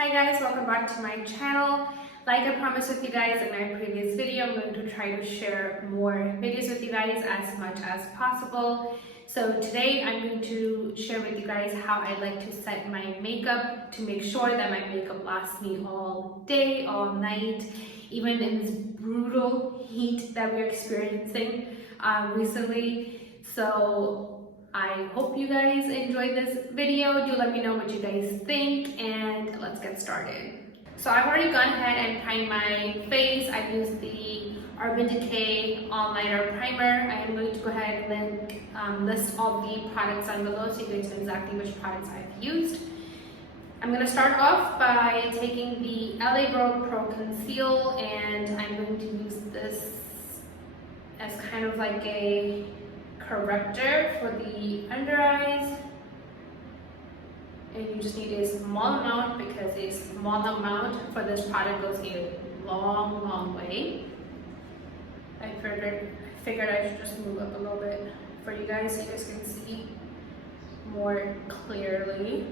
Hi guys, welcome back to my channel. Like I promised with you guys in my previous video, I'm going to try to share more videos with you guys as much as possible. So today I'm going to share with you guys how I like to set my makeup to make sure that my makeup lasts me all day, all night, even in this brutal heat that we're experiencing recently. So I hope you guys enjoyed this video. Do let me know what you guys think and let's get started. So I've already gone ahead and primed my face. I've used the Urban Decay All Nighter Primer. I am going to go ahead and list all the products down below so you guys know exactly which products I've used. I'm going to start off by taking the LA Girl Pro Conceal, and I'm going to use this as kind of like a corrector for the under eyes, and you just need a small amount because a small amount for this product goes a long way. I figured I should just move up a little bit for you guys so you guys can see more clearly.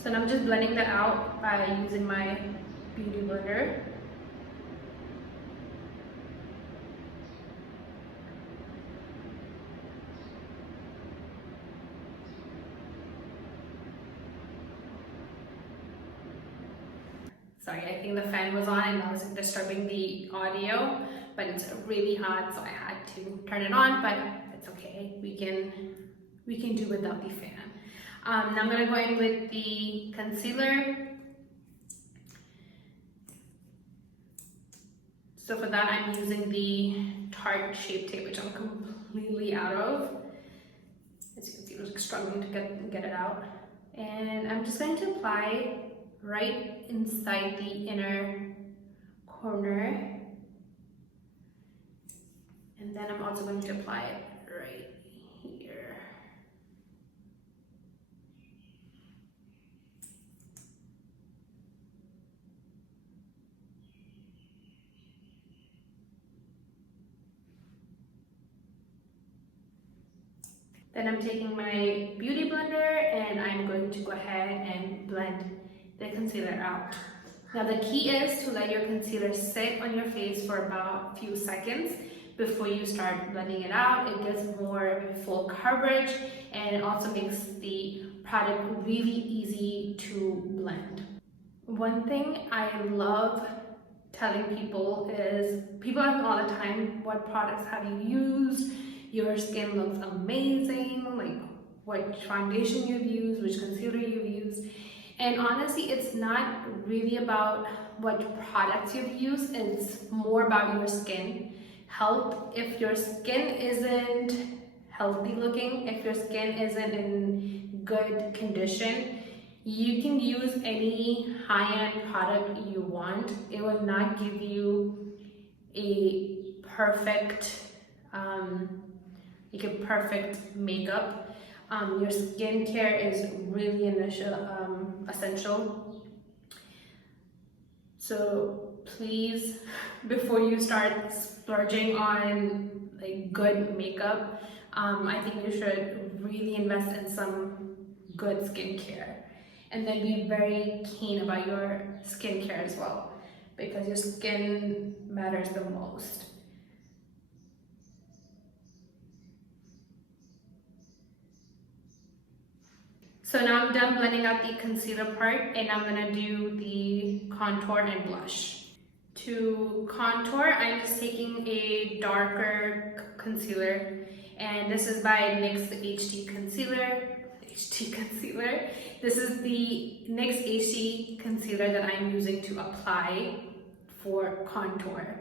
So now I'm just blending that out by using my beauty blender. Sorry, I think the fan was on and I was disturbing the audio, but it's really hot, so I had to turn it on, but it's okay. We can do without the fan. Now I'm gonna go in with the concealer. So for that, I'm using the Tarte Shapetape, which I'm completely out of. As you can see, I was struggling to get it out. And I'm just going to apply right inside the inner corner, and then I'm also going to apply it right here. Then I'm taking my beauty blender and I'm going to go ahead and blend the concealer out. Now the key is to let your concealer sit on your face for about a few seconds before you start blending it out. It gives more full coverage and it also makes the product really easy to blend. One thing I love telling people is, people ask me all the time, what products have you used? Your skin looks amazing, like what foundation you've used, which concealer you've used. And honestly, it's not really about what products you've used, it's more about your skin health. If your skin isn't healthy looking, if your skin isn't in good condition, you can use any high-end product you want. It will not give you a perfect perfect makeup. Your skincare is really essential. So please, before you start splurging on like good makeup, I think you should really invest in some good skincare, and then be very keen about your skincare as well, because your skin matters the most. So now I'm done blending out the concealer part, and I'm gonna do the contour and blush. To contour, I'm just taking a darker concealer, and this is by NYX HD Concealer. This is the NYX HD Concealer that I'm using to apply for contour.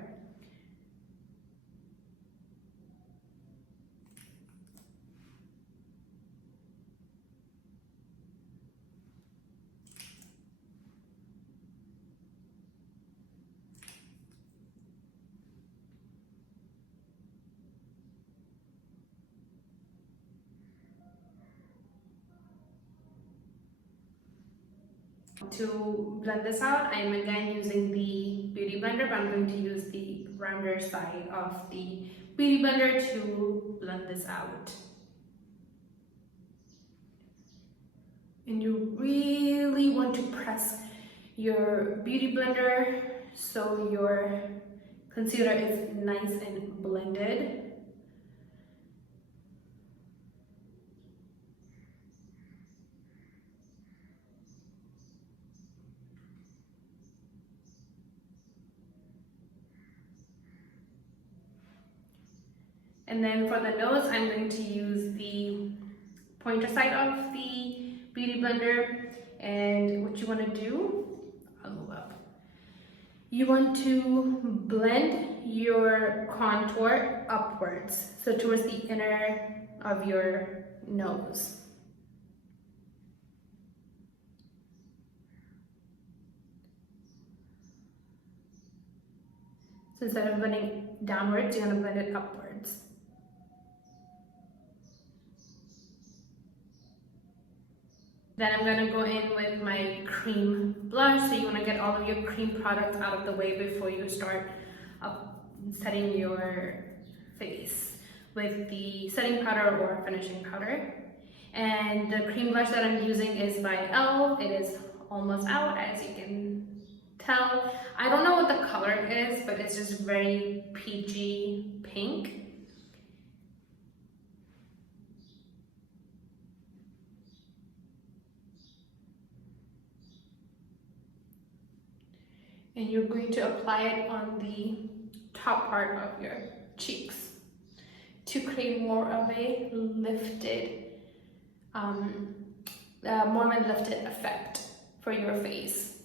To blend this out, I'm again using the beauty blender, but I'm going to use the rounder side of the beauty blender to blend this out. And you really want to press your beauty blender so your concealer is nice and blended. And then for the nose, I'm going to use the pointer side of the beauty blender. And what you want to do, I'll move up. You want to blend your contour upwards, so towards the inner of your nose. So instead of blending downwards, you're going to blend it upwards. Then I'm going to go in with my cream blush. So you want to get all of your cream products out of the way before you start setting your face with the setting powder or finishing powder. And the cream blush that I'm using is by e.l.f. It is almost out, as you can tell. I don't know what the color is, but it's just very peachy pink. And you're going to apply it on the top part of your cheeks to create more of a lifted, more of a lifted effect for your face.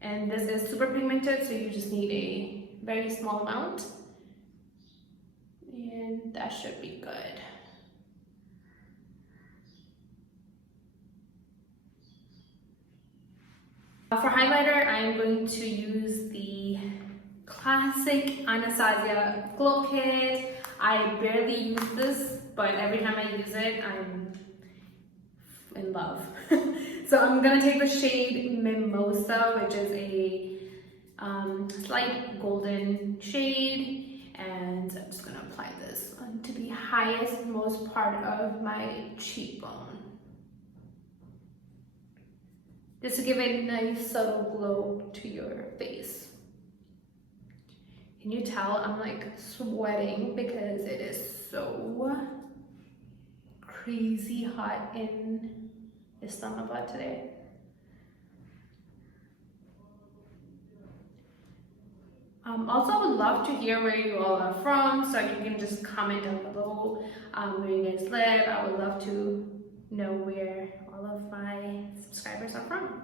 And this is super pigmented, so you just need a very small amount, and that should be good. For highlighter, I'm going to use the classic Anastasia Glow Kit. I barely use this, but every time I use it, I'm in love. So I'm gonna take the shade Mimosa, which is a slight golden shade, and I'm just gonna apply this onto the highest, most part of my cheekbone, just to give a nice subtle glow to your face. Can you tell I'm like sweating because it is so crazy hot in Islamabad today. Also, I would love to hear where you all are from, so you can just comment down below where you guys live. I would love to know where all of my subscribers are from.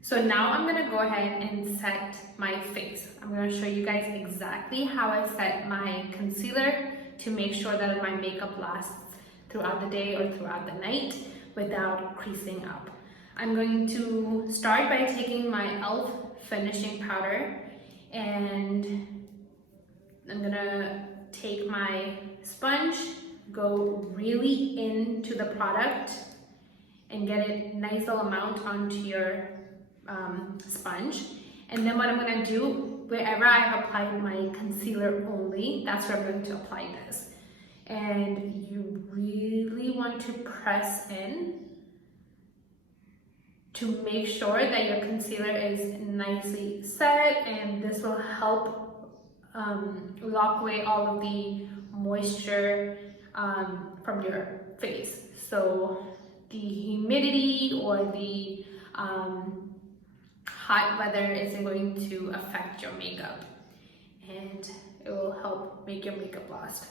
So now I'm gonna go ahead and set my face. I'm gonna show you guys exactly how I set my concealer to make sure that my makeup lasts throughout the day or throughout the night without creasing up. I'm going to start by taking my e.l.f. finishing powder, and I'm gonna take my sponge, go really into the product and get a nice little amount onto your sponge. And then what I'm going to do, wherever I have applied my concealer only, that's where I'm going to apply this. And you really want to press in to make sure that your concealer is nicely set, and this will help lock away all of the moisture from your face. So the humidity or the hot weather isn't going to affect your makeup, and it will help make your makeup last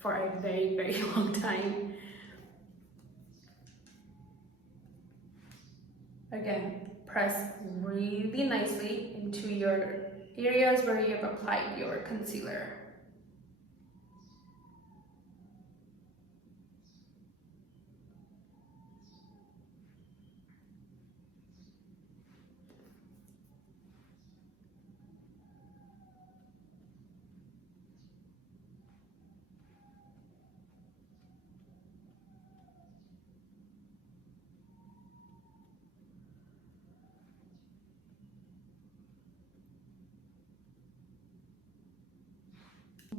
for a very, very long time. Again, press really nicely into your areas where you have applied your concealer.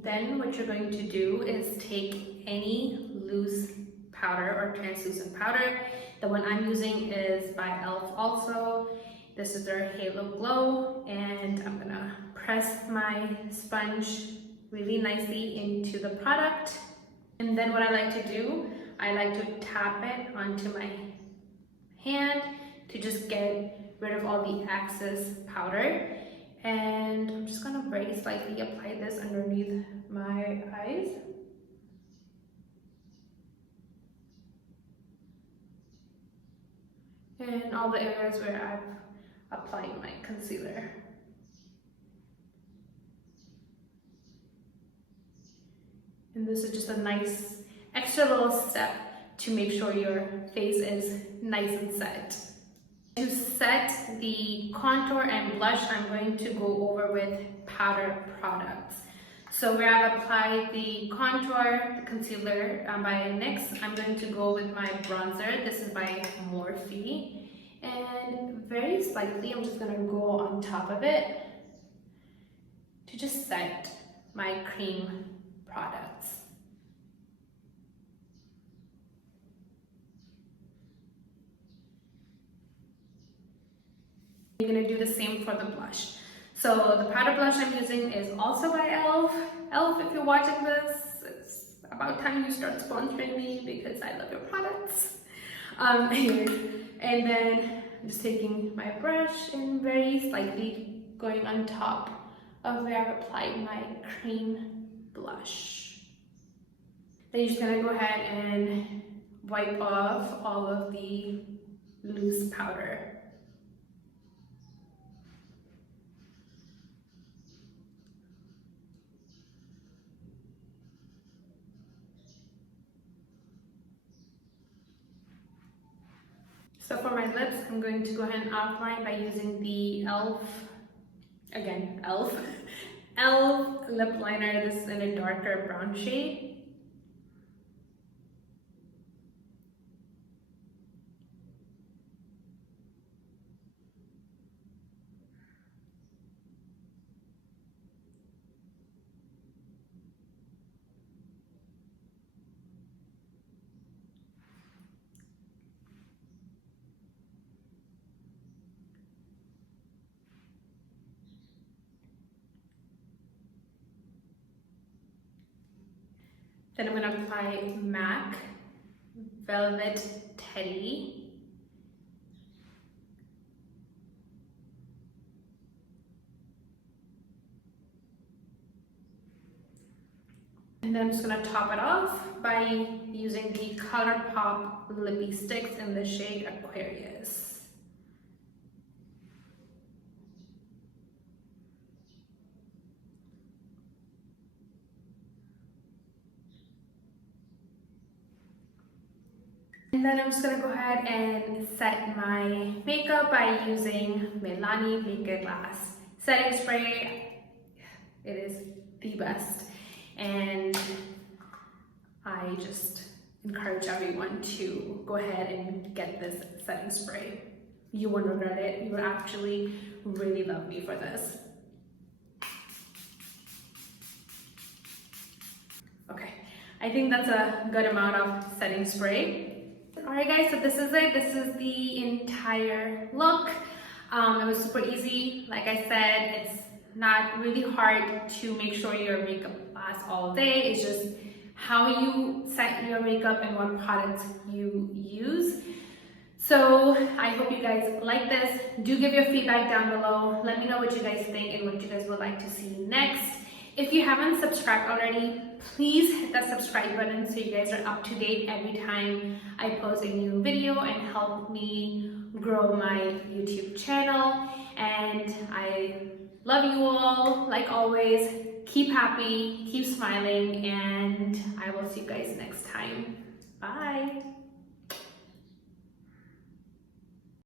Then what you're going to do is take any loose powder or translucent powder. The one I'm using is by e.l.f. also. This is their Halo Glow, and I'm gonna press my sponge really nicely into the product. And then what I like to do, I like to tap it onto my hand to just get rid of all the excess powder. And I'm just gonna very slightly apply this underneath my eyes. And all the areas where I've applied my concealer. And this is just a nice extra little step to make sure your face is nice and set. To set the contour and blush, I'm going to go over with powder products. So where I've applied the contour, the concealer by NYX, I'm going to go with my bronzer. This is by Morphe. And very slightly, I'm just gonna go on top of it to just set my cream products. You're gonna do the same for the blush. So the powder blush I'm using is also by e.l.f. e.l.f., if you're watching this, it's about time you start sponsoring me because I love your products. And then I'm just taking my brush and very slightly going on top of where I've applied my cream blush. Then you're just gonna go ahead and wipe off all of the loose powder. So for my lips, I'm going to go ahead and outline by using the e.l.f. Again, e.l.f. e.l.f. lip liner. This is in a darker brown shade. Then I'm going to apply MAC Velvet Teddy. And then I'm just going to top it off by using the ColourPop Lippy Sticks in the shade Aquarius. And then I'm just going to go ahead and set my makeup by using Milani Makeup Glass setting spray. It is the best, and I just encourage everyone to go ahead and get this setting spray. You won't regret it. You will actually really love me for this. Okay, I think that's a good amount of setting spray. Alright guys, so this is it. This is the entire look. It was super easy. Like I said, it's not really hard to make sure your makeup lasts all day. It's just how you set your makeup and what products you use. So I hope you guys like this. Do give your feedback down below. Let me know what you guys think and what you guys would like to see next. If you haven't subscribed already, please hit that subscribe button so you guys are up to date every time I post a new video and help me grow my YouTube channel. And I love you all. Like always, keep happy, keep smiling, and I will see you guys next time. Bye.